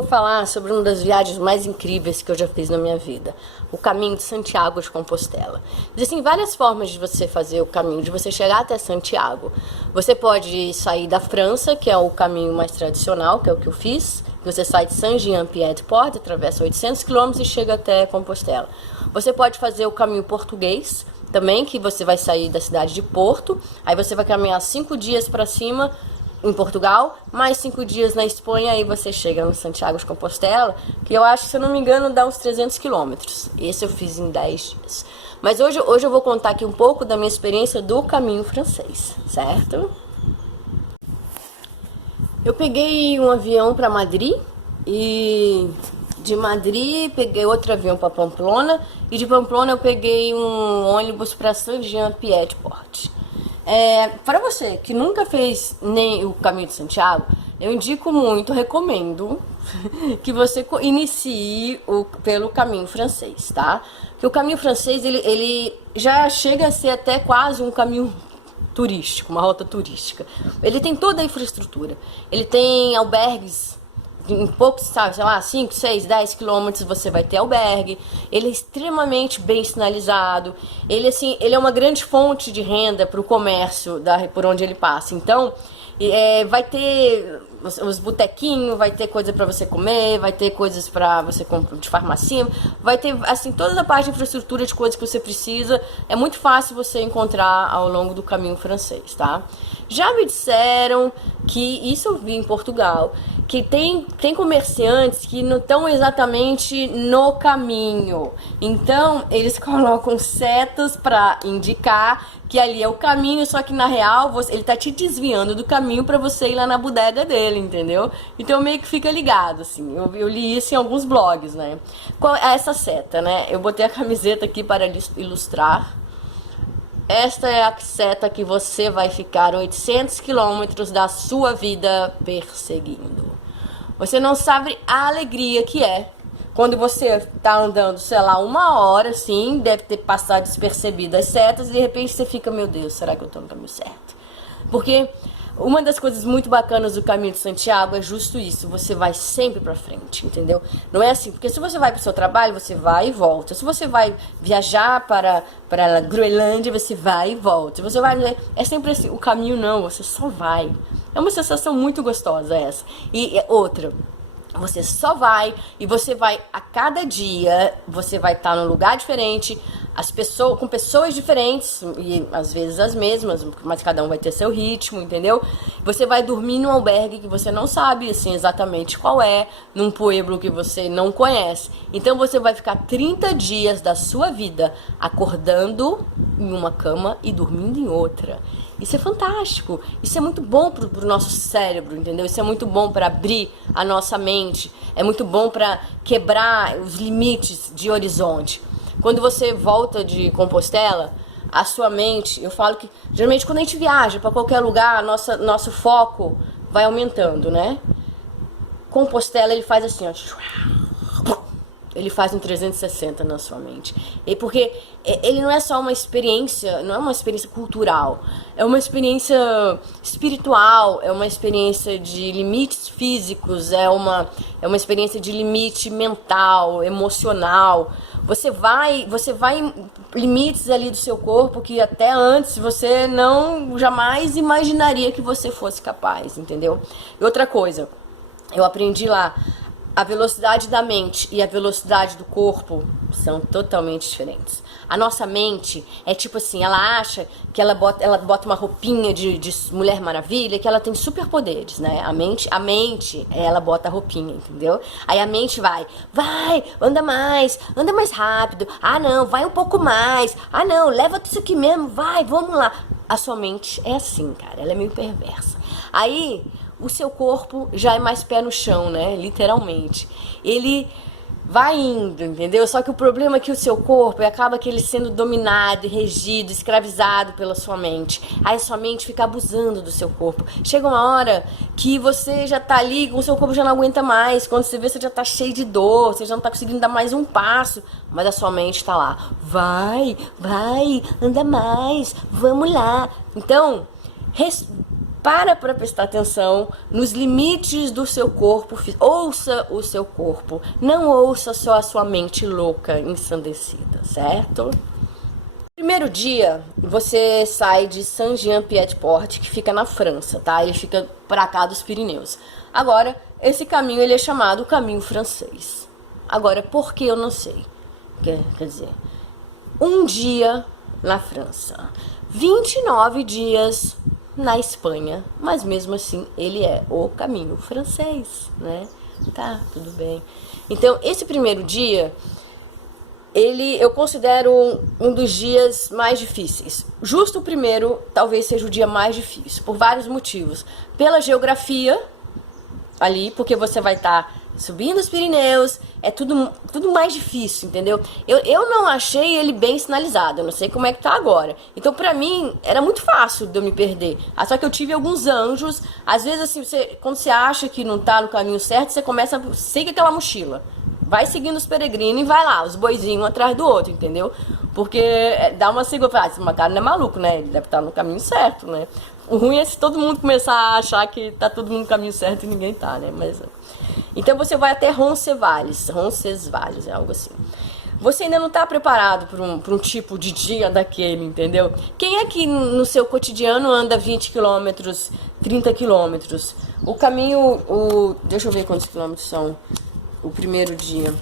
vou falar sobre uma das viagens mais incríveis que eu já fiz na minha vida, o caminho de Santiago de Compostela. Existem várias formas de você fazer o caminho, de você chegar até Santiago. Você pode sair da França, que é o caminho mais tradicional, que é o que eu fiz. Você sai de Saint-Jean-Pied-de-Port, atravessa 800 km e chega até Compostela. Você pode fazer o caminho português, também, que você vai sair da cidade de Porto, aí você vai caminhar 5 dias para cima em Portugal, mais 5 dias na Espanha, aí você chega no Santiago de Compostela, que eu acho, se eu não me engano, dá uns 300 quilômetros. Esse eu fiz em 10 dias. Mas hoje eu vou contar aqui um pouco da minha experiência do caminho francês, certo? Eu peguei um avião para Madrid e de Madrid peguei outro avião para Pamplona e de Pamplona eu peguei um ônibus para Saint-Jean-Pied-de-Port. Para você que nunca fez nem o caminho de Santiago, eu indico muito, recomendo que você inicie pelo caminho francês, tá? Porque o caminho francês ele já chega a ser até quase um caminho turístico, uma rota turística. Ele tem toda a infraestrutura. Ele tem albergues em poucos, sabe, sei lá, 5, 6, 10 quilômetros você vai ter albergue. Ele é extremamente bem sinalizado. Ele, assim, ele é uma grande fonte de renda para o comércio por onde ele passa. Então, vai ter os botequinhos, vai ter coisa para você comer, vai ter coisas para você comprar de farmácia, vai ter, assim, toda a parte de infraestrutura de coisas que você precisa. É muito fácil você encontrar ao longo do caminho francês, tá? Já me disseram que, isso eu vi em Portugal, que tem comerciantes que não estão exatamente no caminho. Então, eles colocam setas para indicar que ali é o caminho, só que na real ele tá te desviando do caminho para você ir lá na bodega dele, entendeu? Então meio que fica ligado, assim. Eu li isso em alguns blogs, né? Qual é essa seta, né? Eu botei a camiseta aqui para ilustrar. Esta é a seta que você vai ficar 800 quilômetros da sua vida perseguindo. Você não sabe a alegria que é quando você tá andando, sei lá, 1 hora, assim, deve ter passado despercebido as setas e de repente você fica, meu Deus, será que eu tô no caminho certo? Porque uma das coisas muito bacanas do caminho de Santiago é justo isso, você vai sempre pra frente, entendeu? Não é assim, porque se você vai pro seu trabalho, você vai e volta. Se você vai viajar para a Groenlândia, você vai e volta. Se você vai, é sempre assim, o caminho não, você só vai. É uma sensação muito gostosa essa. E outra, você só vai e você vai a cada dia, você vai estar num lugar diferente, com pessoas diferentes e às vezes as mesmas, mas cada um vai ter seu ritmo, entendeu? Você vai dormir num albergue que você não sabe assim exatamente qual é, num pueblo que você não conhece. Então você vai ficar 30 dias da sua vida acordando em uma cama e dormindo em outra. Isso é fantástico, isso é muito bom pro nosso cérebro, entendeu? Isso é muito bom para abrir a nossa mente, é muito bom para quebrar os limites de horizonte. Quando você volta de Compostela, a sua mente, eu falo que geralmente quando a gente viaja para qualquer lugar, nosso foco vai aumentando, né? Compostela ele faz assim, ó. Ele faz um 360 na sua mente. Porque ele não é só uma experiência, não é uma experiência cultural. É uma experiência espiritual, é uma experiência de limites físicos, é uma experiência de limite mental, emocional. Você vai em limites ali do seu corpo que até antes você não jamais imaginaria que você fosse capaz, entendeu? E outra coisa, eu aprendi lá, a velocidade da mente e a velocidade do corpo são totalmente diferentes. A nossa mente é tipo assim, ela acha que ela bota uma roupinha de Mulher Maravilha, que ela tem superpoderes, né? A mente, ela bota a roupinha, entendeu? Aí a mente vai, anda mais rápido. Ah não, vai um pouco mais. Ah não, leva isso aqui mesmo, vai, vamos lá. A sua mente é assim, cara, ela é meio perversa. Aí o seu corpo já é mais pé no chão, né? Literalmente. Ele vai indo, entendeu? Só que o problema é que o seu corpo acaba que ele sendo dominado, regido, escravizado pela sua mente. Aí a sua mente fica abusando do seu corpo. Chega uma hora que você já tá ali, o seu corpo já não aguenta mais. Quando você vê, você já tá cheio de dor, você já não tá conseguindo dar mais um passo. Mas a sua mente tá lá. Vai, anda mais, vamos lá. Então, para prestar atenção nos limites do seu corpo, ouça o seu corpo, não ouça só a sua mente louca, ensandecida, certo? Primeiro dia, você sai de Saint-Jean-Pied-de-Port, que fica na França, tá? Ele fica para cá dos Pirineus. Agora, esse caminho ele é chamado caminho francês. Agora, por que eu não sei? Quer dizer, um dia na França, 29 dias na Espanha, mas mesmo assim ele é o caminho francês, né? Tá, tudo bem. Então, esse primeiro dia, eu considero um dos dias mais difíceis. Justo o primeiro talvez seja o dia mais difícil, por vários motivos. Pela geografia ali, porque você vai estar subindo os Pirineus, é tudo mais difícil, entendeu? Eu não achei ele bem sinalizado, eu não sei como é que tá agora. Então, pra mim, era muito fácil de eu me perder. Só que eu tive alguns anjos, às vezes, assim, quando você acha que não tá no caminho certo, você começa a seguir aquela mochila. Vai seguindo os peregrinos e vai lá, os boizinhos um atrás do outro, entendeu? Porque dá uma segurança, esse cara não é maluco, né? Ele deve estar no caminho certo, né? O ruim é se todo mundo começar a achar que tá todo mundo no caminho certo e ninguém tá, né? Mas, então você vai até Roncesvalles, é algo assim. Você ainda não está preparado para um tipo de dia daquele, entendeu? Quem é que no seu cotidiano anda 20 quilômetros, 30 quilômetros? O caminho, deixa eu ver quantos quilômetros são o primeiro dia.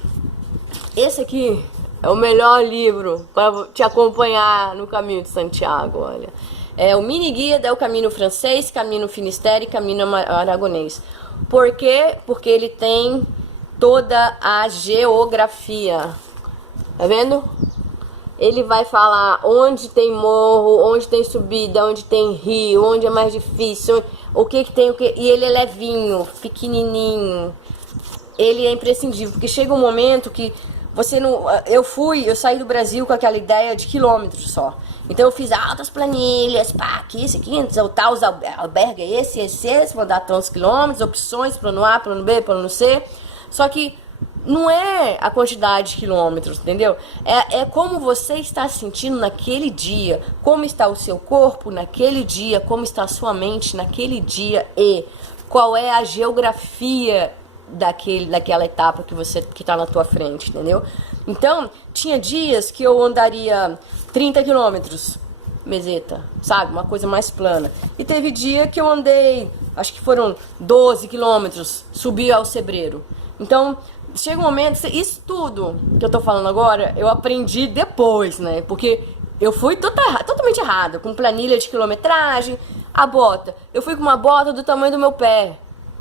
Esse aqui é o melhor livro para te acompanhar no caminho de Santiago, olha. É o mini guia do caminho francês, caminho Finisterre e caminho aragonês. Por quê? Porque ele tem toda a geografia. Tá vendo? Ele vai falar onde tem morro, onde tem subida, onde tem rio, onde é mais difícil, o que tem, o que. E ele é levinho, pequenininho. Ele é imprescindível, porque chega um momento que você não... Eu saí do Brasil com aquela ideia de quilômetros só. Então eu fiz altas planilhas, pá, aqui, esse aqui, tal, os albergues, esse, vou dar tantos quilômetros, opções, plano A, plano B, plano C. Só que não é a quantidade de quilômetros, entendeu? É como você está se sentindo naquele dia, como está o seu corpo naquele dia, como está a sua mente naquele dia e qual é a geografia daquela etapa que tá na tua frente, entendeu? Então, tinha dias que eu andaria 30 quilômetros, meseta, sabe? Uma coisa mais plana. E teve dia que eu andei, acho que foram 12 quilômetros, subi ao Cebreiro. Então, chega um momento, isso tudo que eu tô falando agora, eu aprendi depois, né? Porque eu fui totalmente errada, com planilha de quilometragem, a bota. Eu fui com uma bota do tamanho do meu pé.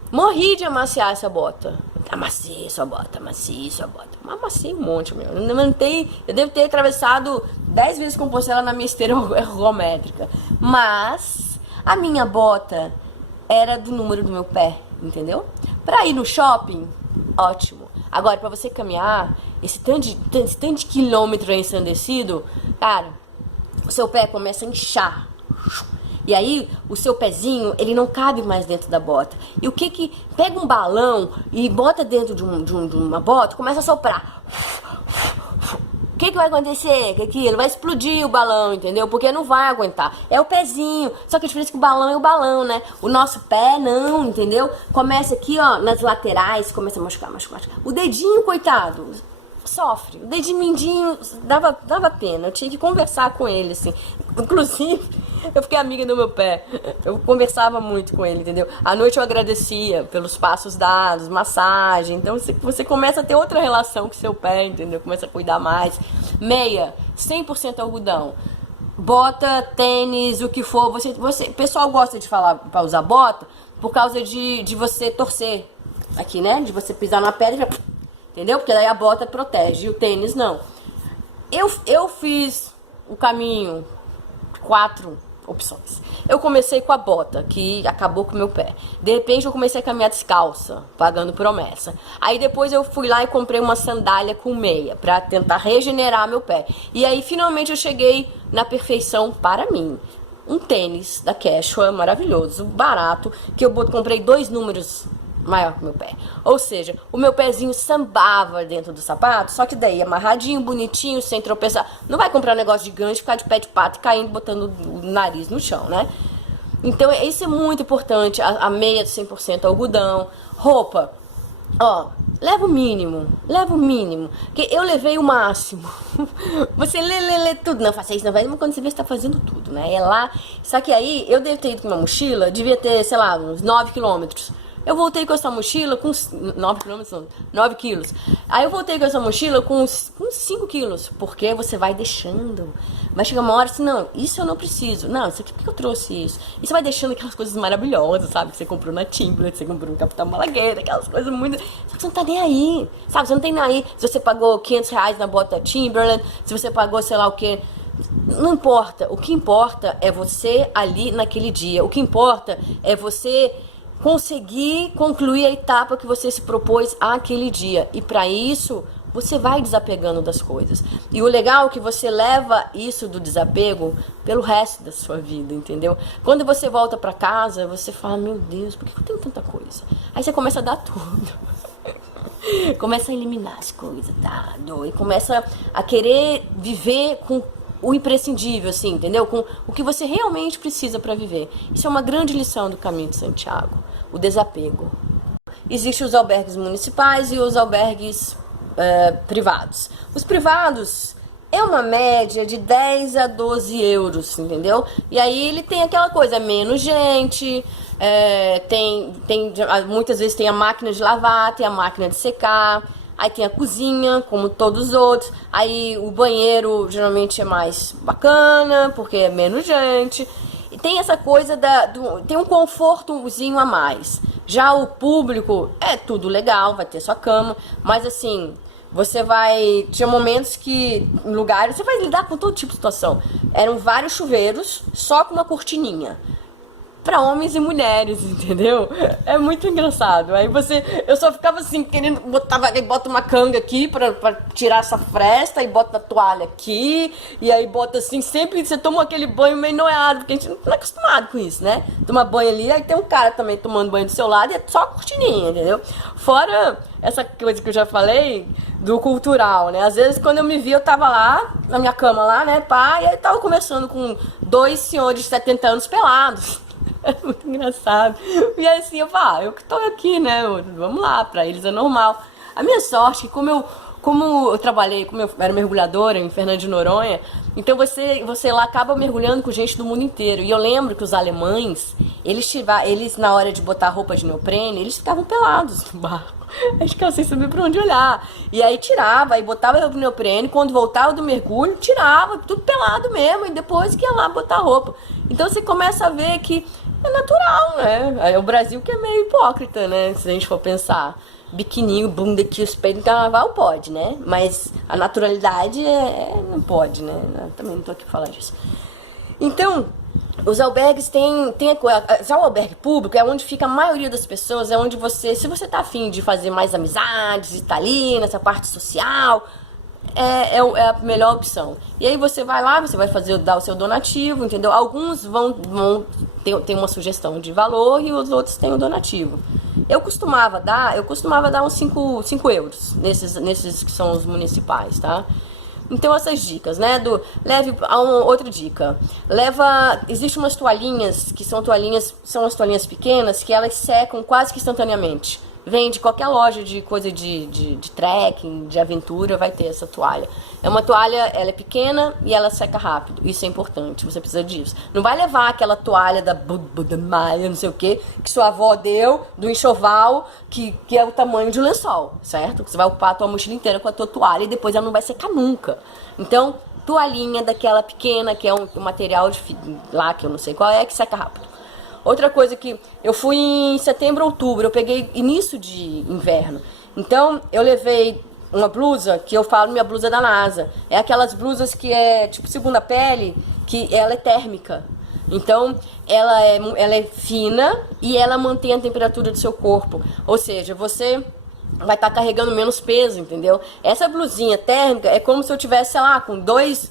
Morri de amaciar essa bota. Amaciei sua bota, amaciei sua bota. Amaciei um monte, meu. Eu devo ter atravessado 10 vezes com ela na minha esteira ergométrica. Mas a minha bota era do número do meu pé, entendeu? Pra ir no shopping, ótimo. Agora, pra você caminhar, esse tanto de quilômetro ensandecido, cara, o seu pé começa a inchar. E aí, o seu pezinho, ele não cabe mais dentro da bota. E o que pega um balão e bota dentro de uma bota, começa a soprar. O que vai acontecer? Ele vai explodir o balão, entendeu? Porque não vai aguentar. É o pezinho. Só que a diferença é que o balão é o balão, né? O nosso pé, não, entendeu? Começa aqui, ó, nas laterais, começa a machucar. O dedinho, coitado, sofre. O dedinho mindinho dava pena. Eu tinha que conversar com ele, assim. Inclusive, eu fiquei amiga do meu pé. Eu conversava muito com ele, entendeu? À noite eu agradecia pelos passos dados, massagem. Então você começa a ter outra relação com seu pé, entendeu? Começa a cuidar mais. Meia, 100% algodão. Bota, tênis, o que for. O pessoal gosta de falar para usar bota por causa de você torcer aqui, né? De você pisar na pedra e... Entendeu? Porque daí a bota protege e o tênis não. Eu fiz o caminho, 4 opções. Eu comecei com a bota, que acabou com o meu pé. De repente eu comecei a caminhar descalça, pagando promessa. Aí depois eu fui lá e comprei uma sandália com meia, pra tentar regenerar meu pé. E aí finalmente eu cheguei na perfeição para mim. Um tênis da Quechua, maravilhoso, barato, que eu comprei 2 números maior que o meu pé. Ou seja, o meu pezinho sambava dentro do sapato, só que daí amarradinho, bonitinho, sem tropeçar. Não vai comprar um negócio gigante, ficar de pé de pato, caindo, botando o nariz no chão, né? Então isso é muito importante, a meia de 100% algodão, roupa, ó, leva o mínimo, que eu levei o máximo. Você lê tudo, não faça isso, não vai, mas quando você vê, você tá fazendo tudo, né? É lá, só que aí eu devo ter ido com uma mochila, devia ter, sei lá, uns 9 quilômetros. Eu voltei com essa mochila com 9 quilômetros, não, 9 quilos. Aí eu voltei com essa mochila com 5 quilos, porque você vai deixando. Vai chegar uma hora assim, não, isso eu não preciso. Não, isso aqui, por que eu trouxe isso? E você vai deixando aquelas coisas maravilhosas, sabe? Que você comprou na Timberland, que você comprou no Capitão Malagueira, aquelas coisas muito... Só que você não tá nem aí, sabe? Você não tem nem aí. Se você pagou R$ 500 na bota Timberland, se você pagou sei lá o quê... Não importa. O que importa é você ali naquele dia. O que importa é você conseguir concluir a etapa que você se propôs aquele dia. E para isso, você vai desapegando das coisas. E o legal é que você leva isso do desapego pelo resto da sua vida, entendeu? Quando você volta para casa, você fala, meu Deus, por que eu tenho tanta coisa? Aí você começa a dar tudo. Começa a eliminar as coisas, tá? E começa a querer viver com o imprescindível, assim, entendeu? Com o que você realmente precisa para viver. Isso é uma grande lição do Caminho de Santiago, o desapego. Existem os albergues municipais e os albergues privados. Os privados é uma média de 10 a 12 euros, entendeu? E aí ele tem aquela coisa, menos gente, muitas vezes tem a máquina de lavar, tem a máquina de secar, aí tem a cozinha, como todos os outros, aí o banheiro geralmente é mais bacana, porque é menos gente, e tem essa coisa, tem um confortozinho a mais. Já o público é tudo legal, vai ter sua cama, mas assim, você vai... Tinha momentos que, em lugares, você vai lidar com todo tipo de situação. Eram vários chuveiros, só com uma cortininha. Pra homens e mulheres, entendeu? É muito engraçado. Aí eu só ficava assim, querendo, bota uma canga aqui pra tirar essa fresta, e bota a toalha aqui, e aí bota assim, sempre você toma aquele banho meio noiado, porque a gente não é acostumado com isso, né? Toma banho ali, aí tem um cara também tomando banho do seu lado, e é só a cortininha, entendeu? Fora essa coisa que eu já falei, do cultural, né? Às vezes, quando eu me vi, eu tava lá, na minha cama lá, né, pá, e aí tava conversando com 2 senhores de 70 anos pelados. É muito engraçado. E aí assim, eu falo, eu que tô aqui, né? Vamos lá, pra eles é normal. A minha sorte, como eu trabalhei, como eu era mergulhadora em Fernando de Noronha, então você lá acaba mergulhando com gente do mundo inteiro. E eu lembro que os alemães, eles na hora de botar roupa de neoprene, eles ficavam pelados no barco. Acho que eu sem saber pra onde olhar. E aí tirava, aí botava roupa de neoprene, quando voltava do mergulho, tirava, tudo pelado mesmo, e depois que ia lá botar roupa. Então você começa a ver que é natural, né? É o Brasil que é meio hipócrita, né? Se a gente for pensar. Biquininho, bunda aqui, os peitos no carnaval pode, né? Mas a naturalidade não pode, né? Eu também não tô aqui pra falar disso. Então, os albergues têm a coisa. Já o albergue público é onde fica a maioria das pessoas, é onde se você tá afim de fazer mais amizades e tá ali nessa parte social, é a melhor opção. E aí você vai lá, você vai dar o seu donativo, entendeu? Alguns vão ter uma sugestão de valor e os outros têm o donativo. Eu costumava dar uns 5 euros nesses que são os municipais, tá? Então essas dicas, né? Outra dica. Existe umas toalhinhas que são as toalhinhas pequenas que elas secam quase que instantaneamente. Vende qualquer loja de coisa de trekking, de aventura, vai ter essa toalha. É uma toalha, ela é pequena e ela seca rápido. Isso é importante, você precisa disso. Não vai levar aquela toalha da Maia, não sei o que sua avó deu, do enxoval, que é o tamanho de um lençol, certo? Você vai ocupar a tua mochila inteira com a tua toalha e depois ela não vai secar nunca. Então, toalhinha daquela pequena, que é um material lá, que eu não sei qual é, que seca rápido. Outra coisa que eu fui em setembro, outubro, eu peguei início de inverno. Então, eu levei uma blusa, que eu falo minha blusa da NASA. É aquelas blusas que é tipo segunda pele, que ela é térmica. Então, ela é fina e ela mantém a temperatura do seu corpo. Ou seja, você vai estar carregando menos peso, entendeu? Essa blusinha térmica é como se eu tivesse, sei lá, com dois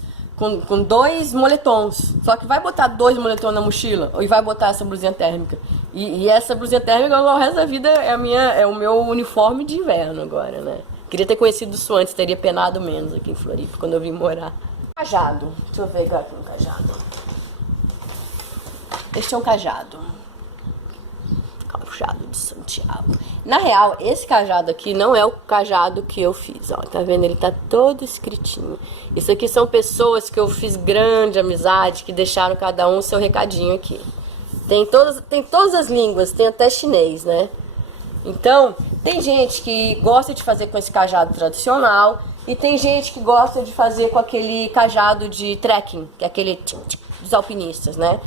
moletons. Só que vai botar 2 moletons na mochila e vai botar essa blusinha térmica. E essa blusinha térmica, o resto da vida, é o meu uniforme de inverno agora, né? Queria ter conhecido isso antes, teria penado menos aqui em Floripa, quando eu vim morar. Cajado. Deixa eu ver agora aqui um cajado. Este é um cajado. Cajado de Santiago. Na real, esse cajado aqui não é o cajado que eu fiz, ó. Tá vendo? Ele tá todo escritinho. Isso aqui são pessoas que eu fiz grande amizade, que deixaram cada um o seu recadinho aqui. Tem todas as línguas, tem até chinês, né? Então, tem gente que gosta de fazer com esse cajado tradicional e tem gente que gosta de fazer com aquele cajado de trekking, que é aquele dos alpinistas, né?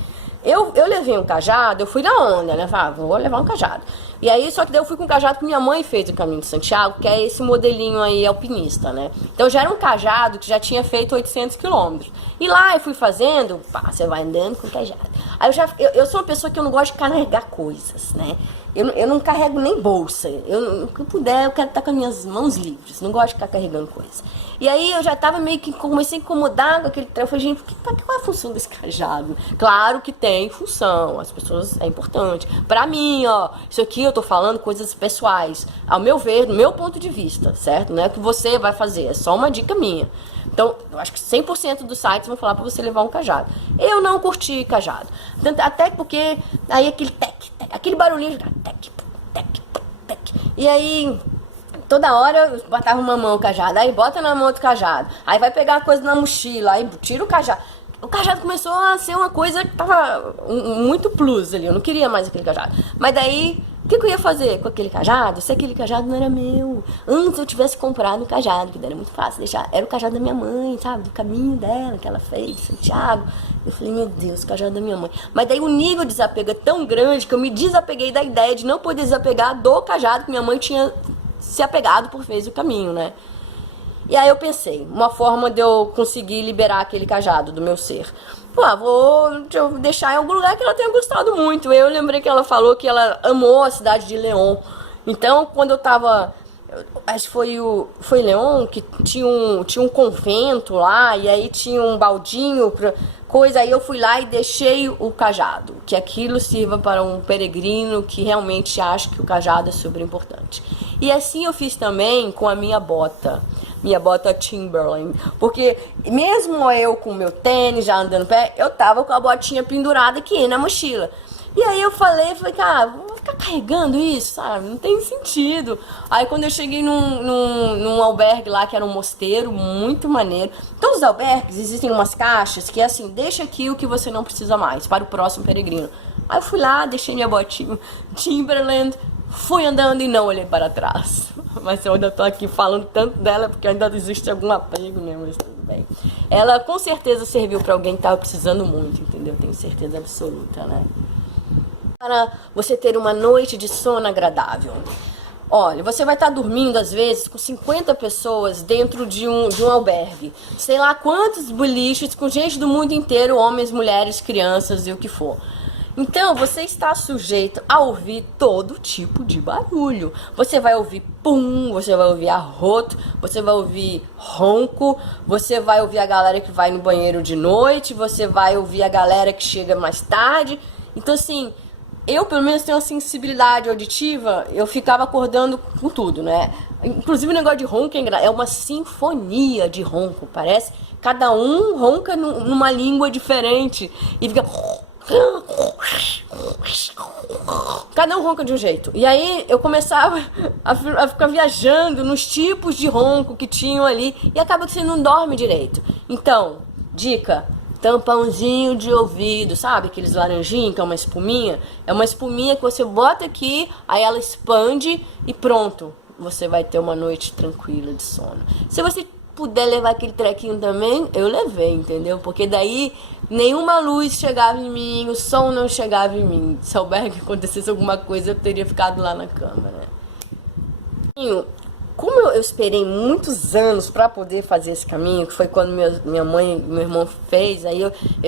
Eu levei um cajado, eu fui na onda, né? Falei, vou levar um cajado. E aí, só que daí eu fui com um cajado que minha mãe fez o Caminho de Santiago, que é esse modelinho aí alpinista, né? Então já era um cajado que já tinha feito 800 quilômetros. E lá eu fui fazendo, pá, você vai andando com o cajado. Aí eu sou uma pessoa que eu não gosto de carregar coisas, né? Eu não carrego nem bolsa. O que eu puder, eu quero estar com as minhas mãos livres. Não gosto de ficar carregando coisa. E aí eu já tava meio que comecei a incomodar com aquele trem. Eu falei, gente, qual é a função desse cajado? Claro que tem função. As pessoas, é importante. Pra mim, ó, isso aqui eu tô falando coisas pessoais. Ao meu ver, do meu ponto de vista, certo? Não é o que você vai fazer, é só uma dica minha. Então, eu acho que 100% dos sites vão falar pra você levar um cajado. Eu não curti cajado. Até porque aí aquele barulhinho, tec. E aí, toda hora eu botava uma mão o cajado, aí bota na mão do cajado. Aí vai pegar a coisa na mochila, aí tira o cajado. O cajado começou a ser uma coisa que tava muito plus ali. Eu não queria mais aquele cajado. Mas daí, o que eu ia fazer com aquele cajado? Se aquele cajado não era meu. Antes eu tivesse comprado um cajado, que era muito fácil deixar. Era o cajado da minha mãe, sabe? Do caminho dela, que ela fez, de Santiago. Eu falei, meu Deus, o cajado da minha mãe. Mas daí o nível de desapego é tão grande que eu me desapeguei da ideia de não poder desapegar do cajado que minha mãe tinha se apegado por fez o caminho, né? E aí eu pensei, uma forma de eu conseguir liberar aquele cajado do meu ser. Pô, vou deixar em algum lugar que ela tenha gostado muito. Eu lembrei que ela falou que ela amou a cidade de León. Então, quando eu tava... Acho que foi León, que tinha um convento lá, e aí tinha um baldinho, coisa. Aí eu fui lá e deixei o cajado. Que aquilo sirva para um peregrino que realmente acha que o cajado é super importante. E assim eu fiz também com a minha bota Timberland, porque mesmo eu com meu tênis já andando pé, eu tava com a botinha pendurada aqui na mochila. E aí eu falei, cara, vou ficar carregando isso, sabe? Não tem sentido. Aí quando eu cheguei num albergue lá, que era um mosteiro, muito maneiro. Todos os albergues existem umas caixas que é assim, deixa aqui o que você não precisa mais, para o próximo peregrino. Aí eu fui lá, deixei minha botinha Timberland, fui andando e não olhei para trás. Mas eu ainda tô aqui falando tanto dela porque ainda existe algum apego, né? Mas tudo bem. Ela com certeza serviu para alguém que tava precisando muito, entendeu? Tenho certeza absoluta, né? Para você ter uma noite de sono agradável. Olha, você vai estar dormindo às vezes com 50 pessoas dentro de um albergue. Sei lá quantos boliches com gente do mundo inteiro, homens, mulheres, crianças e o que for. Então, você está sujeito a ouvir todo tipo de barulho. Você vai ouvir pum, você vai ouvir arroto, você vai ouvir ronco, você vai ouvir a galera que vai no banheiro de noite, você vai ouvir a galera que chega mais tarde. Então, assim, eu pelo menos tenho uma sensibilidade auditiva, eu ficava acordando com tudo, né? Inclusive o negócio de ronco é uma sinfonia de ronco, parece. Cada um ronca numa língua diferente e fica... Cada um ronca de um jeito. E aí eu começava a ficar viajando nos tipos de ronco que tinham ali. E acaba que você não dorme direito. Então, dica: tampãozinho de ouvido, sabe? Aqueles laranjinhos que é uma espuminha. É uma espuminha que você bota aqui, aí ela expande e pronto. Você vai ter uma noite tranquila de sono. Se você puder levar aquele trequinho também, eu levei, entendeu? Porque daí nenhuma luz chegava em mim, o som não chegava em mim. Se souber que acontecesse alguma coisa, eu teria ficado lá na cama, né? Como eu esperei muitos anos para poder fazer esse caminho, que foi quando minha mãe e meu irmão fez,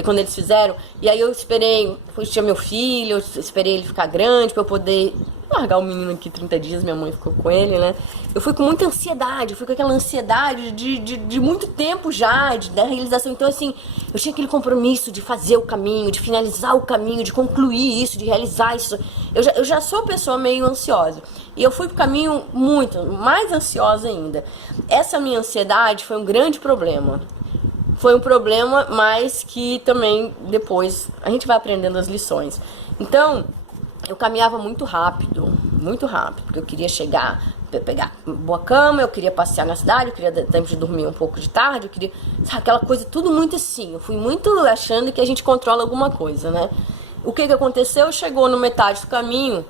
quando eles fizeram, e aí eu esperei, tinha meu filho, eu esperei ele ficar grande para eu poder largar o menino aqui 30 dias, minha mãe ficou com ele, né? Eu fui com muita ansiedade, eu fui com aquela ansiedade de muito tempo já, da realização. Então, assim, eu tinha aquele compromisso de fazer o caminho, de finalizar o caminho, de concluir isso, de realizar isso. Eu já sou pessoa meio ansiosa. E eu fui pro caminho muito, mais ansiosa ainda. Essa minha ansiedade foi um grande problema. foi um problema, mas que também depois a gente vai aprendendo as lições. Então, eu caminhava muito rápido, porque eu queria chegar, pegar boa cama, eu queria passear na cidade, eu queria ter tempo de dormir um pouco de tarde, eu queria, sabe, aquela coisa, tudo muito assim. Eu fui muito achando que a gente controla alguma coisa, né? O que aconteceu? Chegou no metade do caminho,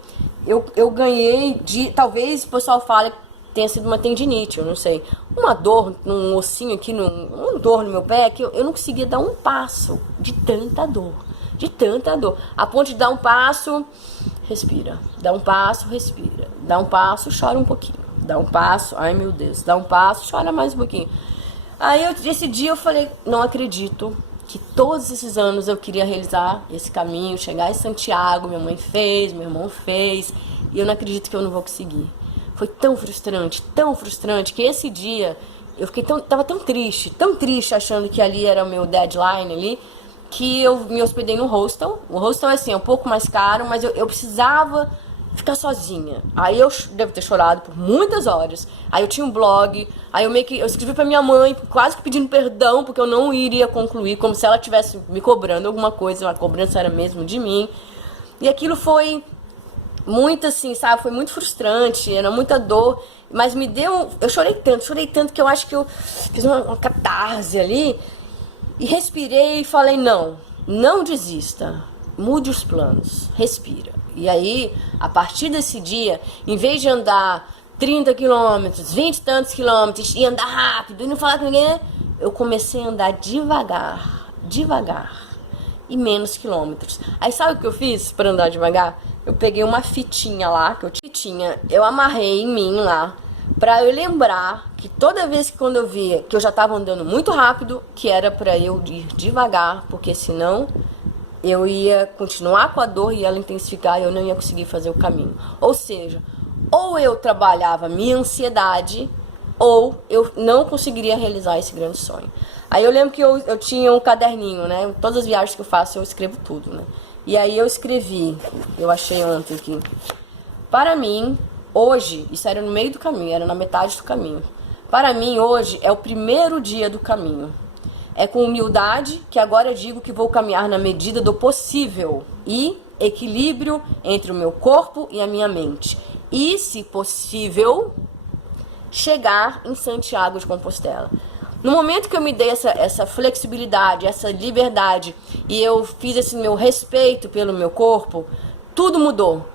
eu ganhei talvez o pessoal fale tenha sido uma tendinite, eu não sei. Uma dor num ossinho aqui, uma dor no meu pé, que eu não conseguia dar um passo de tanta dor. De tanta dor. A ponto de dar um passo, respira. Dá um passo, respira. Dá um passo, chora um pouquinho. Dá um passo, ai meu Deus. Dá um passo, chora mais um pouquinho. Aí esse dia eu falei, não acredito que todos esses anos eu queria realizar esse caminho, chegar em Santiago, minha mãe fez, meu irmão fez, e eu não acredito que eu não vou conseguir. Foi tão frustrante, que esse dia eu tava tão triste, achando que ali era o meu deadline ali, que eu me hospedei no hostel. O hostel é assim, é um pouco mais caro, mas eu precisava ficar sozinha. Aí eu devo ter chorado por muitas horas. Aí eu tinha um blog, aí eu escrevi pra minha mãe, quase que pedindo perdão, porque eu não iria concluir, como se ela estivesse me cobrando alguma coisa, a cobrança era mesmo de mim. E aquilo foi muito assim, sabe, foi muito frustrante, era muita dor, mas eu chorei tanto que eu acho que eu fiz uma catarse ali, e respirei e falei, não desista, mude os planos, respira. E aí, a partir desse dia, em vez de andar 30 quilômetros, 20 e tantos quilômetros, e andar rápido, e não falar com ninguém, eu comecei a andar devagar, e menos quilômetros. Aí sabe o que eu fiz para andar devagar? Eu peguei uma fitinha lá, eu amarrei em mim lá, pra eu lembrar que toda vez que quando eu via que eu já tava andando muito rápido, que era pra eu ir devagar, porque senão eu ia continuar com a dor e ela intensificar e eu não ia conseguir fazer o caminho. Ou seja, ou eu trabalhava minha ansiedade, ou eu não conseguiria realizar esse grande sonho. Aí eu lembro que eu tinha um caderninho, né? Todas as viagens que eu faço eu escrevo tudo, né? E aí eu escrevi, eu achei ontem aqui, para mim, hoje, isso era no meio do caminho, era na metade do caminho. Para mim, hoje, é o primeiro dia do caminho. É com humildade que agora digo que vou caminhar na medida do possível e equilíbrio entre o meu corpo e a minha mente. E, se possível, chegar em Santiago de Compostela. No momento que eu me dei essa flexibilidade, essa liberdade, e eu fiz esse meu respeito pelo meu corpo, tudo mudou.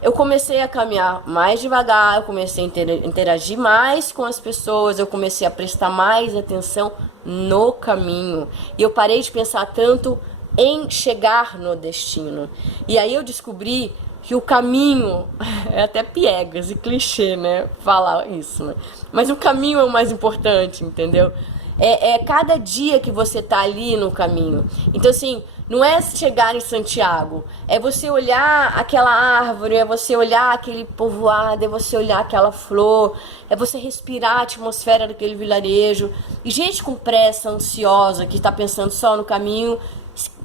Eu comecei a caminhar mais devagar, eu comecei a interagir mais com as pessoas, eu comecei a prestar mais atenção no caminho. E eu parei de pensar tanto em chegar no destino. E aí eu descobri que o caminho, é até piegas e clichê, né, falar isso, né? Mas o caminho é o mais importante, entendeu? É cada dia que você tá ali no caminho. Então, assim, não é chegar em Santiago, é você olhar aquela árvore, é você olhar aquele povoado, é você olhar aquela flor, é você respirar a atmosfera daquele vilarejo. E gente com pressa, ansiosa, que tá pensando só no caminho,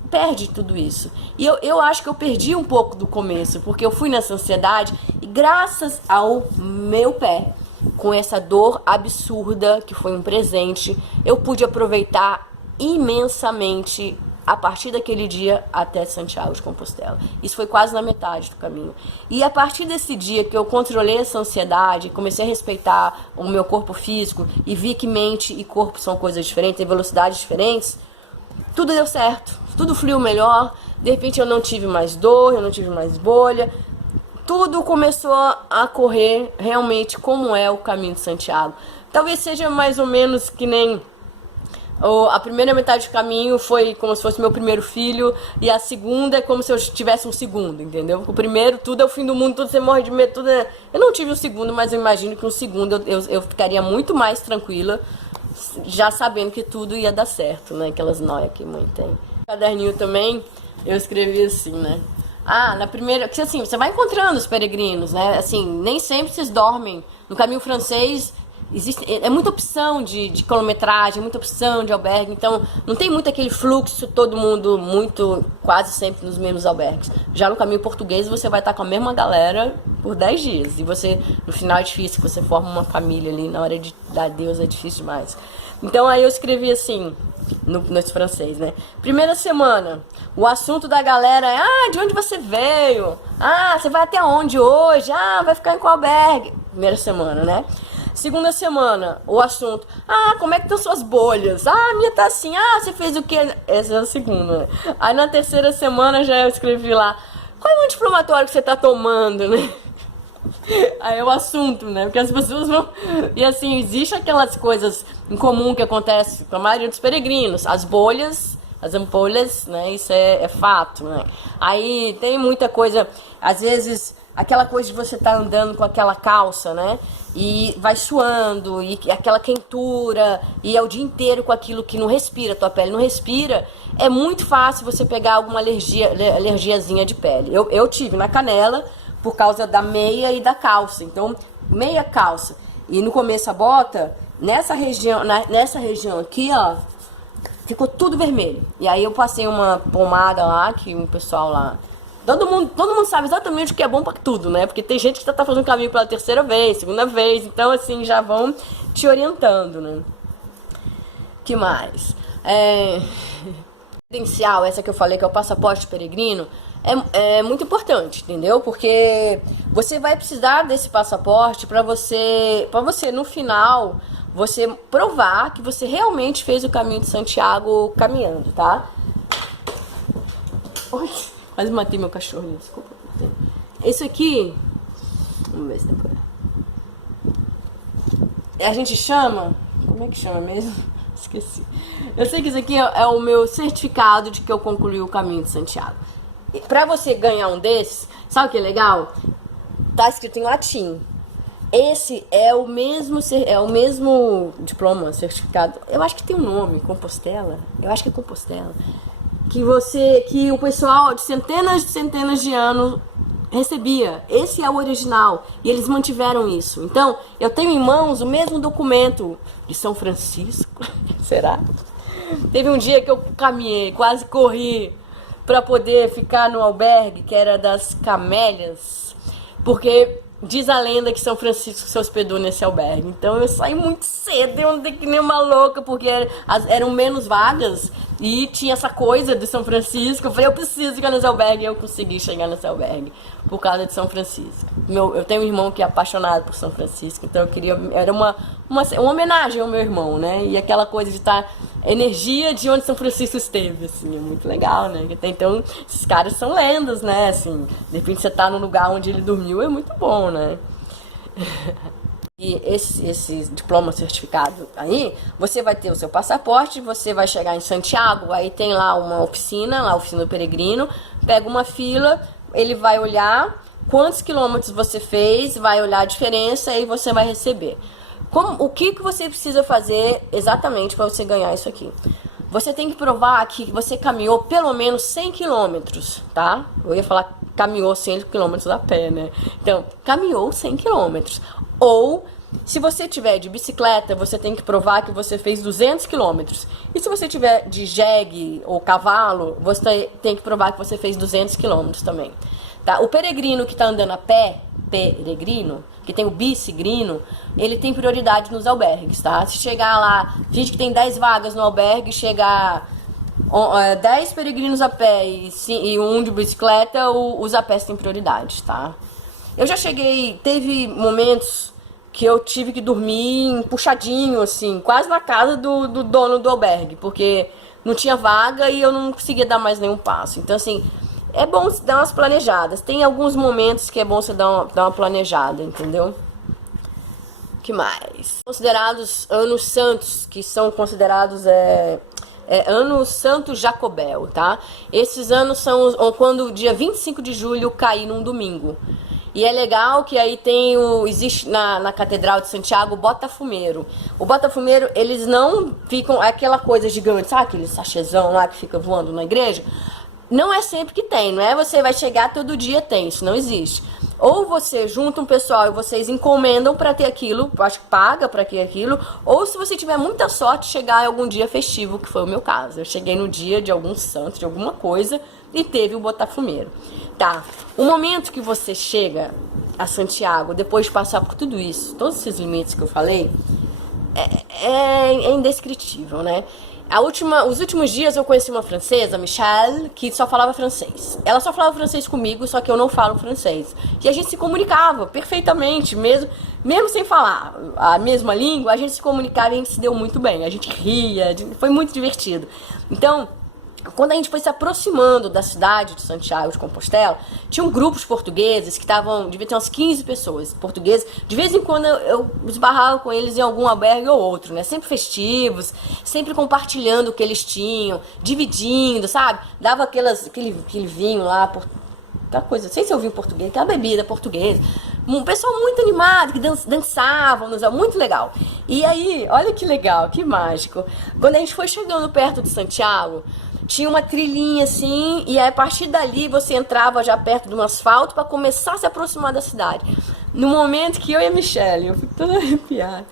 perde tudo isso. E eu acho que eu perdi um pouco do começo, porque eu fui nessa ansiedade e graças ao meu pé, com essa dor absurda, que foi um presente, eu pude aproveitar imensamente a partir daquele dia até Santiago de Compostela. Isso foi quase na metade do caminho. E a partir desse dia que eu controlei essa ansiedade, comecei a respeitar o meu corpo físico e vi que mente e corpo são coisas diferentes, têm velocidades diferentes, tudo deu certo, tudo fluiu melhor. De repente eu não tive mais dor, eu não tive mais bolha. Tudo começou a correr realmente como é o caminho de Santiago. Talvez seja mais ou menos que nem a primeira metade do caminho foi como se fosse meu primeiro filho, e a segunda é como se eu tivesse um segundo, entendeu? O primeiro, tudo é o fim do mundo, tudo você morre de medo, tudo é... Eu não tive o segundo, mas eu imagino que um segundo eu ficaria muito mais tranquila, já sabendo que tudo ia dar certo, né? Aquelas noias que mãe tem. No caderninho também, eu escrevi assim, né? Na primeira... Porque assim, você vai encontrando os peregrinos, né? Assim, nem sempre vocês dormem. No caminho francês, é muita opção de quilometragem, muita opção de albergue, então não tem muito aquele fluxo, todo mundo quase sempre nos mesmos albergues. Já no caminho português você vai estar com a mesma galera por 10 dias, e você, no final é difícil, você forma uma família ali, na hora de dar adeus é difícil demais. Então aí eu escrevi assim, nesse francês, né? Primeira semana, o assunto da galera é: de onde você veio? Você vai até onde hoje? Vai ficar em qual albergue? Primeira semana, né? Segunda semana, o assunto: como é que estão suas bolhas? A minha tá assim. Você fez o quê? Essa é a segunda, né? Aí na terceira semana já eu escrevi lá: qual é o anti-inflamatório que você tá tomando, né? Aí é o assunto, né? Porque as pessoas vão... E assim, existe aquelas coisas em comum que acontece com a maioria dos peregrinos. As bolhas, as ampolhas, né? Isso é fato, né? Aí tem muita coisa... Às vezes, aquela coisa de você estar andando com aquela calça, né? E vai suando, e aquela quentura, e é o dia inteiro com aquilo que não respira, tua pele não respira. É muito fácil você pegar alguma alergiazinha de pele. Eu tive na canela, por causa da meia e da calça. Então, meia, calça e no começo a bota, nessa região aqui, ó, ficou tudo vermelho. E aí eu passei uma pomada lá, que o pessoal lá... Todo mundo sabe exatamente o que é bom pra tudo, né? Porque tem gente que tá fazendo caminho pela terceira vez, segunda vez. Então, assim, já vão te orientando, né? Que mais? Credencial, essa que eu falei, que é o passaporte peregrino, é muito importante, entendeu? Porque você vai precisar desse passaporte para você no final, você provar que você realmente fez o caminho de Santiago caminhando, tá? Oi, quase matei meu cachorro, desculpa. Esse aqui, vamos ver se dá pra... A gente chama, como é que chama mesmo? Esqueci. Eu sei que isso aqui é o meu certificado de que eu concluí o caminho de Santiago. E pra você ganhar um desses, sabe o que é legal? Tá escrito em latim. Esse é o mesmo diploma, certificado. Eu acho que tem um nome, Compostela. Eu acho que é Compostela. Que o pessoal de centenas de anos recebia. Esse é o original. E eles mantiveram isso. Então, eu tenho em mãos o mesmo documento de São Francisco. Será? Teve um dia que eu caminhei, quase corri para poder ficar no albergue, que era das Camélias, porque diz a lenda que São Francisco se hospedou nesse albergue. Então eu saí muito cedo, eu andei que nem uma louca, porque eram menos vagas e tinha essa coisa de São Francisco. Eu falei, eu preciso ficar nesse albergue, e eu consegui chegar nesse albergue por causa de São Francisco. Eu tenho um irmão que é apaixonado por São Francisco, então eu queria... Era uma homenagem ao meu irmão, né? E aquela coisa de estar... energia de onde São Francisco esteve, assim, é muito legal, né? Então, esses caras são lendas, né? Assim, de repente você tá no lugar onde ele dormiu, é muito bom, né? E esse diploma certificado aí, você vai ter o seu passaporte, você vai chegar em Santiago, aí tem lá uma oficina, a oficina do peregrino, pega uma fila, ele vai olhar quantos quilômetros você fez, vai olhar a diferença e você vai receber. O que você precisa fazer exatamente para você ganhar isso aqui? Você tem que provar que você caminhou pelo menos 100 quilômetros, tá? Eu ia falar caminhou 100 quilômetros a pé, né? Então, caminhou 100 quilômetros. Ou, se você tiver de bicicleta, você tem que provar que você fez 200 quilômetros. E se você tiver de jegue ou cavalo, você tem que provar que você fez 200 quilômetros também. Tá? O peregrino que está andando a pé, peregrino, que tem o bicigrino, ele tem prioridade nos albergues, tá? Se chegar lá, gente que tem 10 vagas no albergue, chegar 10 peregrinos a pé e um de bicicleta, os a pé têm prioridade, tá? Eu já cheguei, teve momentos que eu tive que dormir puxadinho, assim, quase na casa do dono do albergue, porque não tinha vaga e eu não conseguia dar mais nenhum passo. Então, assim, é bom dar umas planejadas. Tem alguns momentos que é bom você dar uma planejada, entendeu? Que mais? Considerados anos santos, que são considerados ano santo jacobel, tá? Esses anos são quando o dia 25 de julho cair num domingo. E é legal que aí existe na Catedral de Santiago o botafumeiro. O botafumeiro, eles não ficam aquela coisa gigante, sabe aquele sachêzão lá que fica voando na igreja? não é sempre que tem, não é você vai chegar todo dia tem, isso não existe. Ou você junta um pessoal e vocês encomendam para ter aquilo, acho que paga para ter aquilo, ou se você tiver muita sorte, chegar em algum dia festivo, que foi o meu caso. Eu cheguei no dia de algum santo, de alguma coisa, e teve o botafumeiro. Tá, o momento que você chega a Santiago, depois de passar por tudo isso, todos esses limites que eu falei, é indescritível, né? Os últimos dias eu conheci uma francesa, Michelle, que só falava francês. Ela só falava francês comigo, só que eu não falo francês. E a gente se comunicava perfeitamente, mesmo sem falar a mesma língua, a gente se comunicava e a gente se deu muito bem. A gente ria, foi muito divertido. Então, quando a gente foi se aproximando da cidade de Santiago de Compostela, tinham grupos portugueses que estavam, devia ter umas 15 pessoas portugueses. De vez em quando eu esbarrava com eles em algum albergue ou outro, né? Sempre festivos, sempre compartilhando o que eles tinham, dividindo, sabe? Dava aquele vinho lá, aquela coisa, não sei se eu vinho português, aquela bebida portuguesa. Um pessoal muito animado, que dançavam, muito legal. E aí, olha que legal, que mágico. Quando a gente foi chegando perto de Santiago, tinha uma trilhinha assim, e aí a partir dali você entrava já perto de um asfalto para começar a se aproximar da cidade. No momento que eu e a Michelle, eu fico toda arrepiada,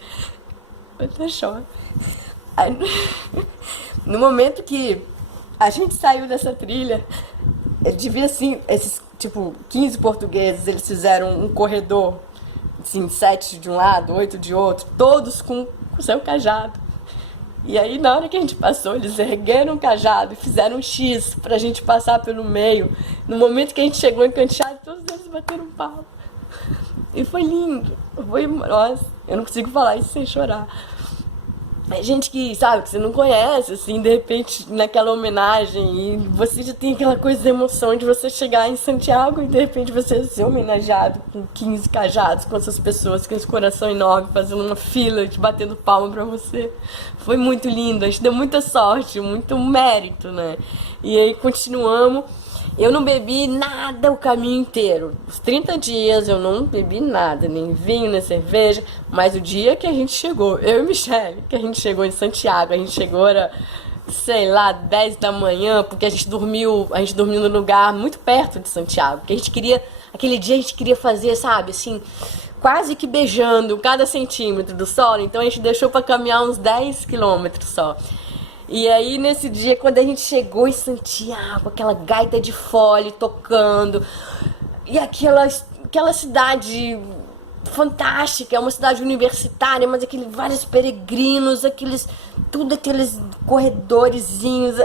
eu até choro. Aí, no momento que a gente saiu dessa trilha, ele devia assim, esses tipo 15 portugueses, eles fizeram um corredor, assim, 7 de um lado, 8 de outro, todos com o seu cajado. E aí, na hora que a gente passou, eles ergueram o cajado e fizeram um X pra gente passar pelo meio. No momento que a gente chegou em Canteado, todos eles bateram palma. E foi lindo. Nossa, eu não consigo falar isso sem chorar. É gente que, sabe, que você não conhece, assim, de repente, naquela homenagem, e você já tem aquela coisa da emoção de você chegar em Santiago e de repente você ser homenageado com 15 cajados, com essas pessoas com esse coração enorme, fazendo uma fila, te batendo palma pra você. Foi muito lindo, a gente deu muita sorte, muito mérito, né? E aí continuamos. Eu não bebi nada o caminho inteiro. Os 30 dias eu não bebi nada, nem vinho, nem cerveja. Mas o dia que a gente chegou, eu e Michelle, que a gente chegou em Santiago, a gente chegou, era, sei lá, 10 da manhã, porque a gente dormiu num lugar muito perto de Santiago. Porque a gente queria, aquele dia a gente queria fazer, sabe, assim, quase que beijando cada centímetro do solo. Então a gente deixou para caminhar uns 10 quilômetros só. E aí, nesse dia, quando a gente chegou em Santiago, aquela gaita de fole tocando, e aquela cidade fantástica, é uma cidade universitária, mas vários peregrinos, aqueles corredorzinhos,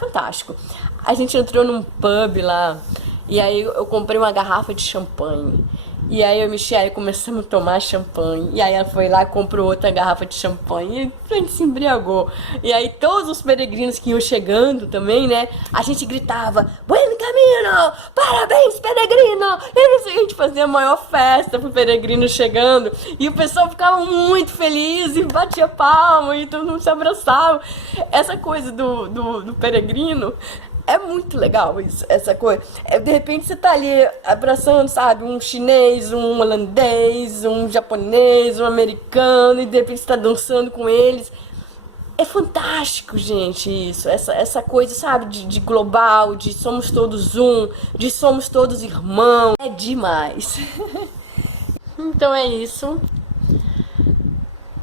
fantástico. A gente entrou num pub lá, e aí eu comprei uma garrafa de champanhe. E aí eu e a Michelle começamos a tomar champanhe. E aí ela foi lá e comprou outra garrafa de champanhe. E a gente se embriagou. E aí todos os peregrinos que iam chegando também, né? A gente gritava, Buen Camino! Parabéns, peregrino! E a gente fazia a maior festa pro peregrino chegando. E o pessoal ficava muito feliz e batia palma e todo mundo se abraçava. Essa coisa do peregrino... É muito legal isso, essa coisa. De repente você tá ali abraçando, sabe, um chinês, um holandês, um japonês, um americano, e de repente você tá dançando com eles. É fantástico, gente, isso. Essa coisa, sabe, de global, de somos todos um, de somos todos irmãos. É demais. Então é isso.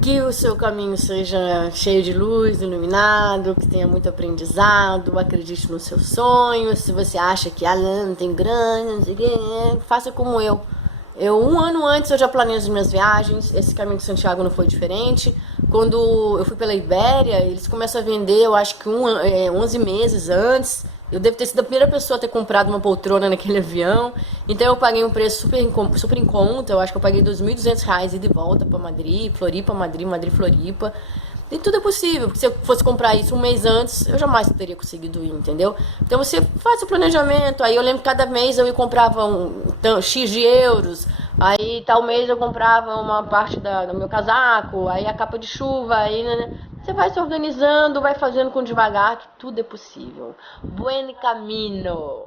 Que o seu caminho seja cheio de luz, iluminado, que tenha muito aprendizado, acredite nos seus sonhos. Se você acha que não tem grana, não sei o que, faça como eu. Um ano antes eu já planejei as minhas viagens, esse caminho de Santiago não foi diferente. Quando eu fui pela Ibéria, eles começam a vender, eu acho que 11 meses antes. Eu devo ter sido a primeira pessoa a ter comprado uma poltrona naquele avião. Então eu paguei um preço super em conta. Eu acho que eu paguei R$2.200 ida e volta para Madrid, Floripa, Madrid, Floripa. E tudo é possível, porque se eu fosse comprar isso um mês antes, eu jamais teria conseguido ir, entendeu? Então você faz o planejamento. Aí eu lembro que cada mês eu comprava X de euros. Aí tal mês eu comprava uma parte do meu casaco, aí a capa de chuva, aí... Né? Você vai se organizando, vai fazendo com devagar, que tudo é possível. Buen camino!